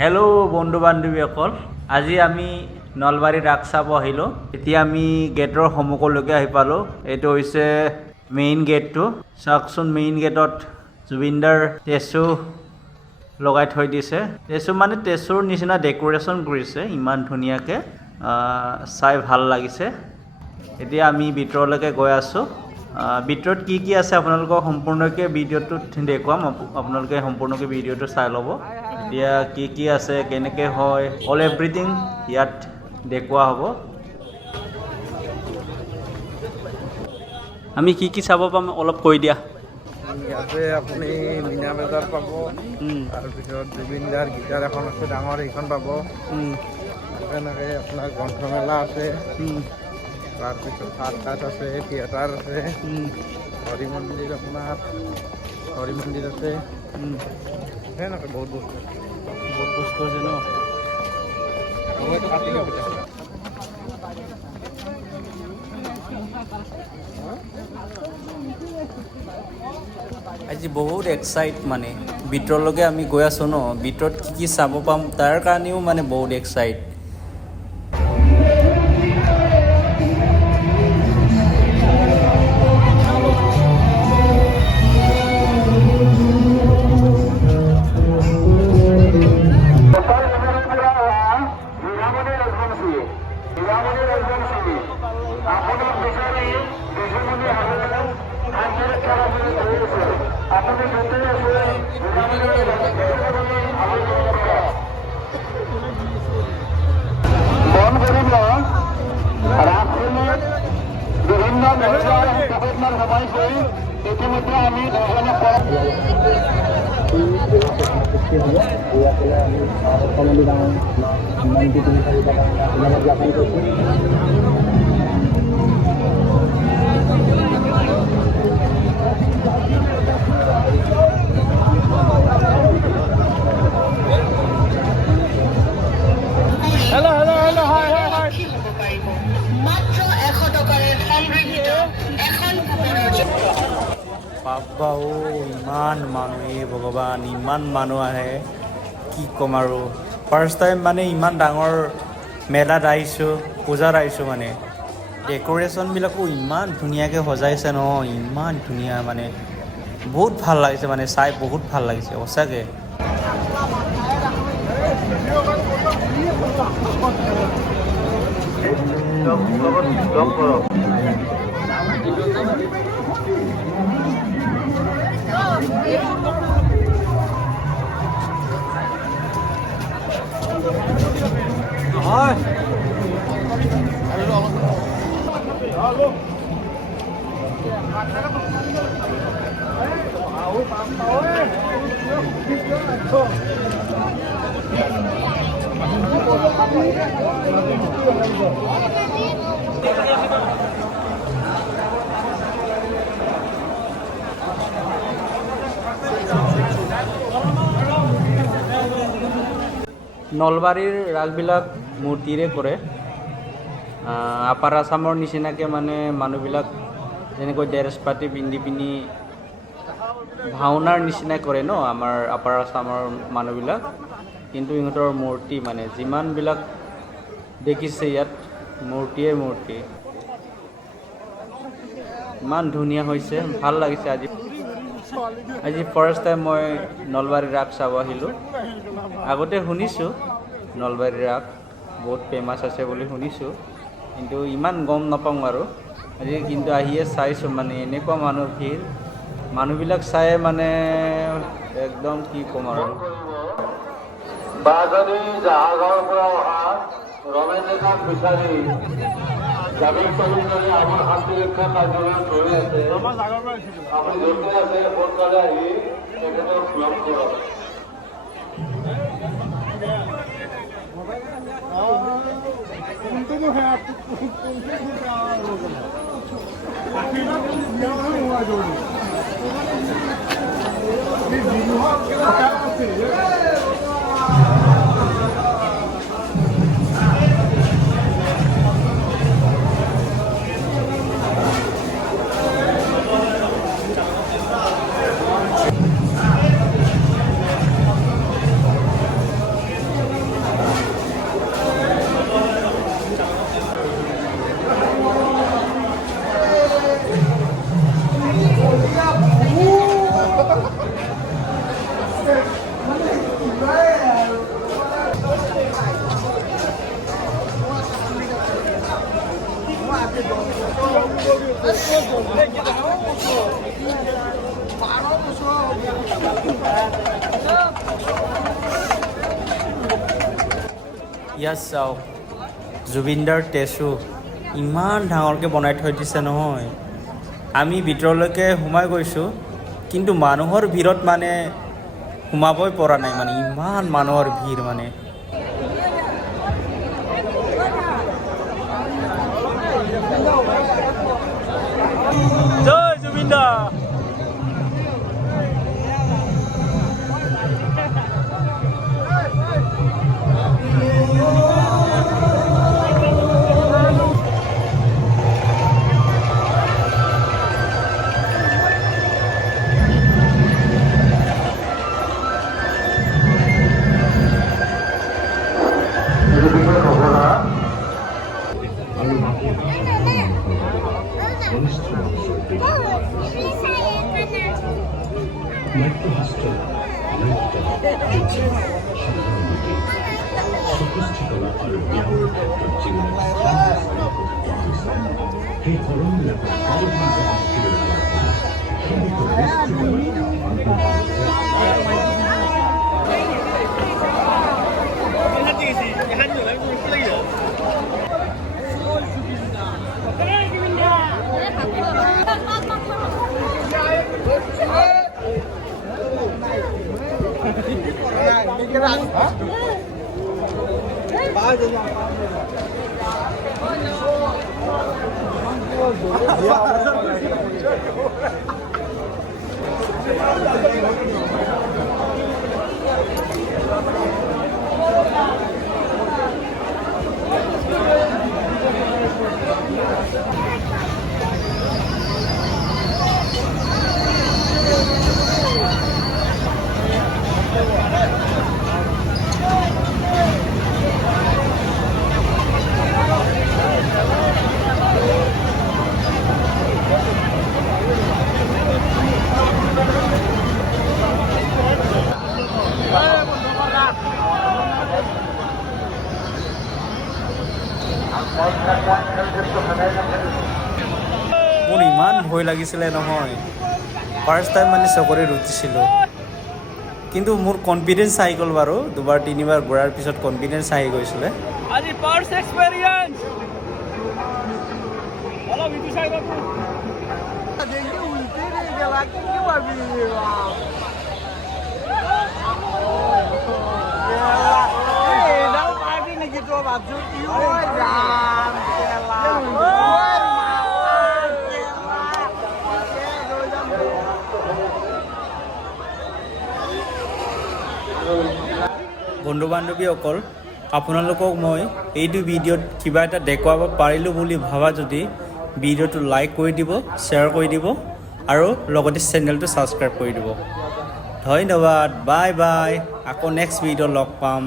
Hello' বন্ধু বান্ধৱীসকল, আজি আমি নলবাৰী ৰাস চাব আহিলোঁ। এতিয়া আমি গেটৰ সন্মুখলৈকে আহি পালোঁ। এইটো হৈছে মেইন গেটটো। চাওকচোন, মেইন গেটত জুবিনদাৰ টেচু লগাই থৈ দিছে। টেচু মানে টেচুৰ নিচিনা ডেক'ৰেশ্যন কৰিছে ইমান ধুনীয়াকৈ, চাই ভাল লাগিছে। এতিয়া আমি ভিতৰলৈকে গৈ আছোঁ। ভিতৰত কি আছে আপোনালোকক সম্পূৰ্ণকৈ ভিডিঅ'টোত দেখুৱাম। আপোনালোকে সম্পূৰ্ণকৈ ভিডিঅ'টো চাই ল'ব। এতিয়া কি আছে, কেনেকৈ হয়, অল এভৰিথিং ইয়াত দেখুওৱা হ'ব। আমি কি চাব পাম অলপ কৈ দিয়া। ইয়াতে আপুনি মীনা বজাৰ পাব, তাৰপিছত জুবিনদাৰ গীটাৰ এখন আছে ডাঙৰ, সেইখন পাব। তেনেকৈ আপোনাৰ গ্ৰন্থমেলা আছে, তাৰপিছত চাৰ্কাছ আছে, থিয়েটাৰ আছে, হৰি মন্দিৰ আছে, সেনেকৈ বহুত বস্তু আছে ন। আজি বহুত এক্সাইট, মানে ভিতৰলৈকে আমি গৈ আছোঁ ন। ভিতৰত কি চাব পাম তাৰ কাৰণেও মানে বহুত এক্সাইট। ইতিমধ্যে আমি মাত্ৰ 100 টাকাৰ সংগৃহীত এখন বাবা, ইমান মানুহ, ভগৱান, ইমান মানুহ আহে, কি ক'ম আৰু। ফাৰ্ষ্ট টাইম মানে ইমান ডাঙৰ মেলাত আহিছোঁ, পূজাত আহিছোঁ। মানে ডেক'ৰেশ্যনবিলাকো ইমান ধুনীয়াকৈ সজাইছে ন, ইমান ধুনীয়া, মানে বহুত ভাল লাগিছে, মানে চাই বহুত ভাল লাগিছে সঁচাকৈ। নলবাৰীৰ ৰাসবিলাক মূৰ্তিৰে কৰে। আপাৰ আছামৰ নিচিনাকৈ মানে মানুহবিলাক যেনেকৈ ড্ৰেছ পাতি পিন্ধি ভাওনাৰ নিচিনাই কৰে ন আমাৰ আপাৰ আছামৰ মানুহবিলাক। কিন্তু ইহঁতৰ মূৰ্তি, মানে যিমানবিলাক দেখিছে ইয়াত, মূৰ্তিয়ে মূৰ্তি। ইমান ধুনীয়া হৈছে, ভাল লাগিছে। আজি ফাৰ্ষ্ট টাইম মই নলবাৰী ৰাস চাব আহিলোঁ। আগতে শুনিছোঁ নলবাৰী ৰাস বহুত ফেমাছ আছে বুলি শুনিছোঁ, কিন্তু ইমান গম নাপাওঁ আৰু। আজি কিন্তু আহিয়ে চাইছোঁ, মানে এনেকুৱা মানুহ ভিৰ, মানুহবিলাক চাই মানে একদম কি ক'ম আৰু। বাজানী জাহাজৰ পৰা অহা ৰমেন্দ্ৰনাথ বিচাৰি জামিন কমিছনে আমাৰ শান্তি ৰক্ষা কাৰ্যালয়ত ধৰি আছে। আপুনি য'তে আছে সোনকালে আহি তেখেতক লগ কৰক। ইয়াত চাওক জুবিনদাৰ টেচু ইমান ডাঙৰকৈ বনাই থৈ দিছে নহয়। আমি ভিতৰলৈকে সোমাই গৈছোঁ, কিন্তু মানুহৰ ভিৰত মানে সোমাবই পৰা নাই, মানে ইমান মানুহৰ ভিৰ মানে। জয় জুবিন দা। মোৰ ইমান ভয় লাগিছিলে নহয়, ফাৰ্ষ্ট টাইম মানে চকৰিত উঠিছিলোঁ, কিন্তু মোৰ কনফিডেঞ্চ আহি গ'ল বাৰু। দুবাৰ তিনিবাৰ ঘূৰাৰ পিছত কনফিডেঞ্চ আহি গৈছিলে। আজি ফাৰ্ষ্ট এক্সপেৰিয়েন্স হ্যালো বিটু সাহেব বাবু দেখি উল্টে গেলা কি পারবি এটাও পার্টি নাকি তো ভাবছো কি হয় রাম খেলা বন্ধু বান্ধৱীসকল, আপোনালোকক মই এইটো ভিডিঅ'ত কিবা এটা দেখুৱাব পাৰিলোঁ বুলি ভাবা যদি ভিডিঅ'টো লাইক কৰি দিব, শ্বেয়াৰ কৰি দিব আৰু লগতে চেনেলটো ছাবস্ক্ৰাইব কৰি দিব। ধন্যবাদ, বাই বাই। আকৌ নেক্সট ভিডিঅ'ত লগ পাম।